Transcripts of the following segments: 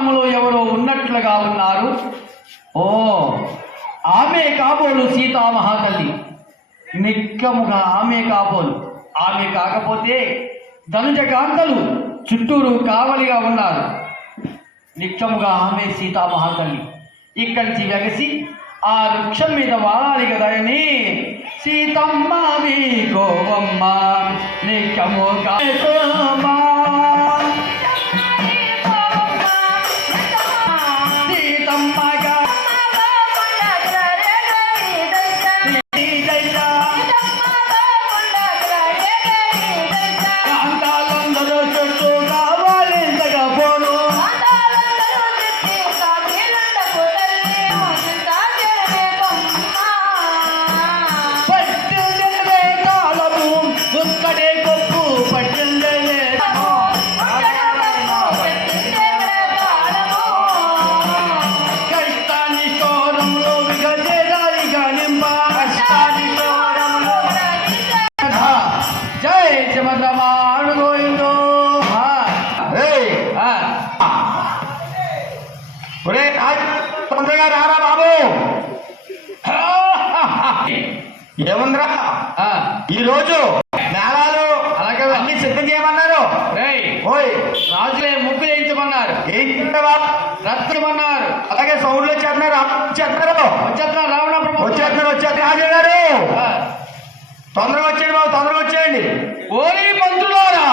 స్థానంలో ఎవరో ఉన్నట్లుగా ఉన్నారు. ఓ ఆమె కాబోలు సీతామహాతల్లి నిక్కముగా ఆమె కాబోలు. ఆమె కాకపోతే ధనుజకాంతలు చుట్టూరు కావలిగా ఉన్నారు. నిత్యముగా ఆమె సీతామహాతల్లి ఇక్కడి నుంచి వెగసి ఆ వృక్షం మీద వాడాలి కదని సీతమ్మ మీ గోవమ్మ నిత్యముగా తొందరగా రారా బాబు? ఏముందిరా? ఆ. ఈ రోజు మేళాలు అలాగే అన్ని సిద్ధం చేయమన్నారు. రేయ్ ఓయ్. రాజులే ముగ్గు వేయించమన్నారు. ఏం తింటావా? రత్తమన్నారు. అలాగే సౌండ్లు వచ్చేస్తున్నారు వచ్చేస్తున్నారు. వచ్చేస్తా రావణ ప్రభు వచ్చేస్తున్నారు వచ్చేస్తున్నారు. రాజు. తొందరగా వచ్చేయండి బాబు తొందరగా వచ్చేయండి. ఓరి మంత్రులారా.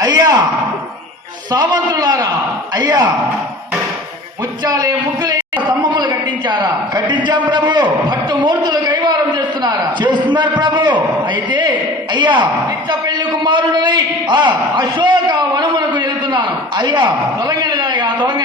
అయ్యా. సామంతులారా. అయ్యా. కట్టించాం ప్రభు. భట్టు మూర్తులు కైవారం చేస్తున్నారా? చేస్తున్నారు ప్రభు. అయితే అయ్యా. నిత్య పెళ్ళి కుమారుడనై ఆ. అశోక వనమునకు వెళ్తున్నాను. అయ్యా. తొలగడగా తొలగ